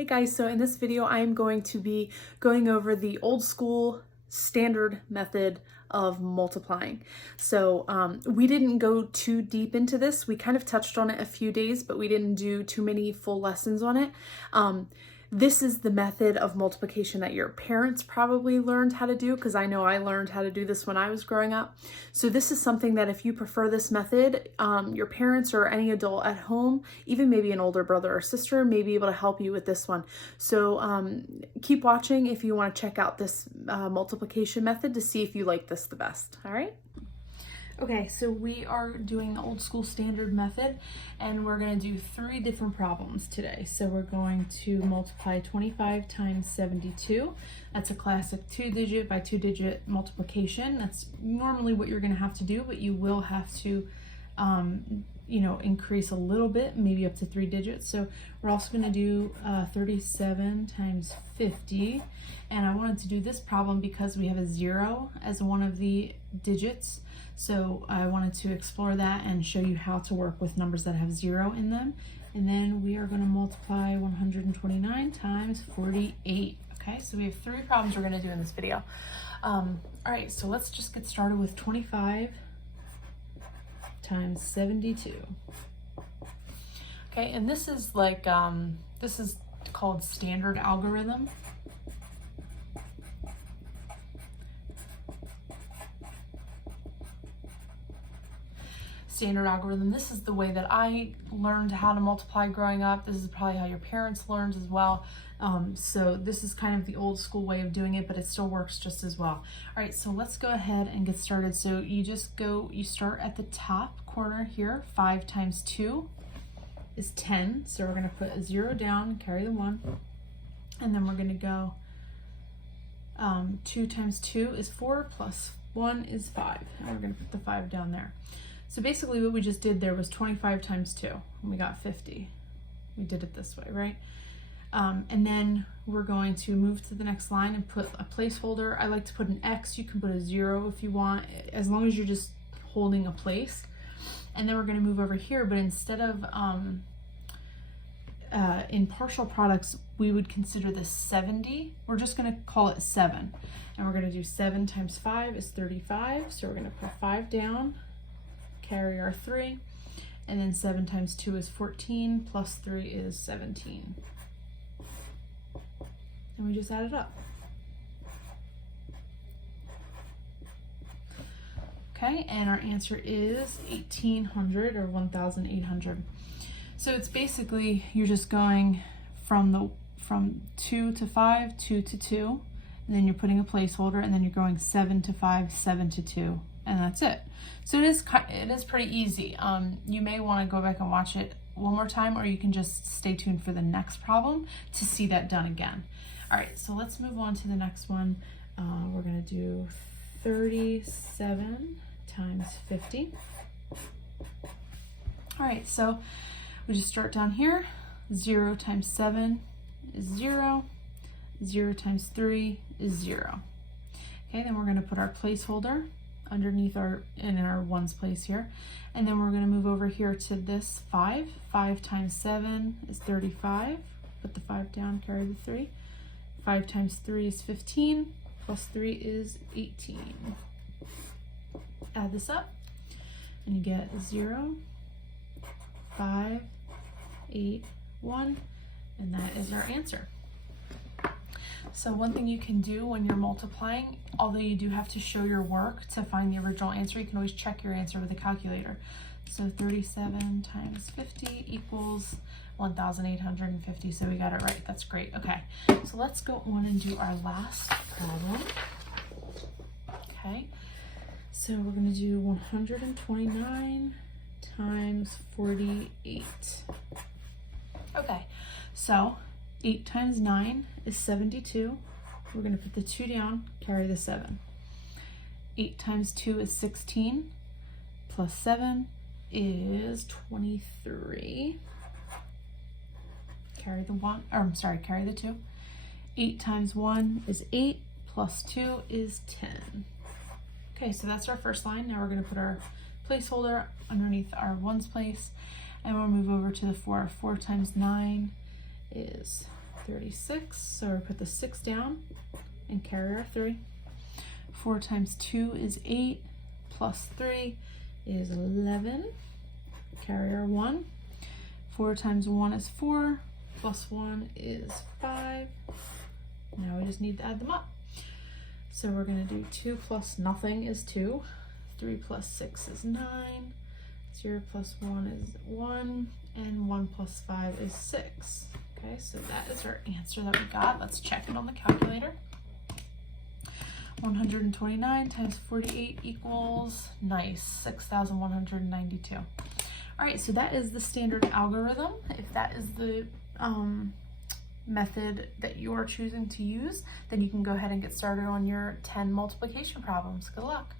Hey guys, so in this video I am going to be going over the old school standard method of multiplying. So we didn't go too deep into this. We kind of touched on it a few days, but we didn't do too many full lessons on it. This is the method of multiplication that your parents probably learned how to do, because I know I learned how to do this when I was growing up. So this is something that if you prefer this method, your parents or any adult at home, even maybe an older brother or sister, may be able to help you with this one. So keep watching if you want to check out this multiplication method to see if you like this the best. All right? Okay, so we are doing the old school standard method, and we're going to do 3 different problems today. So we're going to multiply 25 times 72. That's a classic 2-digit by 2-digit multiplication. That's normally what you're going to have to do, but you will have to increase a little bit, maybe up to 3 digits. So we're also going to do 37 times 50. And I wanted to do this problem because we have a 0 as one of the digits. So I wanted to explore that and show you how to work with numbers that have 0 in them. And then we are going to multiply 129 times 48. Okay, so we have 3 problems we're going to do in this video. All right, so let's just get started with 25 times 72. Okay, and this is like, this is called standard algorithm. Standard algorithm. This is the way that I learned how to multiply growing up. This is probably how your parents learned as well. So this is kind of the old school way of doing it, but it still works just as well. All right, so let's go ahead and get started. So you start at the top corner here. 5 times 2 is 10. So we're going to put a 0 down, carry the 1. And then we're going to go 2 times 2 is 4 plus 1 is 5. And we're going to put the 5 down there. So basically what we just did there was 25 times 2, and we got 50. We did it this way, right? And then we're going to move to the next line and put a placeholder. I like to put an X. You can put a 0 if you want, as long as you're just holding a place. And then we're going to move over here, but instead of in partial products, we would consider this 70. We're just going to call it 7. And we're going to do 7 times 5 is 35. So we're going to put 5 down, carry our 3, and then 7 times 2 is 14, plus 3 is 17. And we just add it up. Okay, and our answer is 1800 or 1800. So it's basically, you're just going from 2 to 5, 2 to 2, and then you're putting a placeholder, and then you're going 7 to 5, 7 to 2. And that's it. So it is pretty easy. You may want to go back and watch it one more time, or you can just stay tuned for the next problem to see that done again. All right, so let's move on to the next one. We're going to do 37 times 50. All right, so we just start down here. 0 times 7 is 0. 0 times 3 is 0. Okay, then we're going to put our placeholder underneath in our ones place here, and then we're going to move over here to this 5. 5 times 7 is 35. Put the 5 down, carry the 3. 5 times 3 is 15, plus 3 is 18. Add this up, and you get 0, 5, 8, 1, and that is our answer. So one thing you can do when you're multiplying, although you do have to show your work to find the original answer, you can always check your answer with a calculator. So 37 times 50 equals 1850. So we got it right. That's great. Okay, so let's go on and do our last problem. Okay, so we're going to do 129 times 48. Okay, so 8 times 9 is 72. We're going to put the 2 down, carry the 7. 8 times 2 is 16, plus 7 is 23. Carry the 1, or I'm sorry, carry the 2. 8 times 1 is 8, plus 2 is 10. Okay, so that's our first line. Now we're going to put our placeholder underneath our ones place, and we'll move over to the 4. 4 times 9 is 36. So we put the 6 down and carry our 3. 4 times 2 is 8, plus 3 is 11. Carry our 1. 4 times 1 is 4, plus 1 is 5. Now we just need to add them up. So we're going to do 2 plus nothing is 2, 3 plus 6 is 9, 0 plus 1 is 1, and 1 plus 5 is 6. Okay, so that is our answer that we got. Let's check it on the calculator. 129 times 48 equals, nice, 6,192. All right, so that is the standard algorithm. If that is the method that you're choosing to use, then you can go ahead and get started on your 10 multiplication problems. Good luck.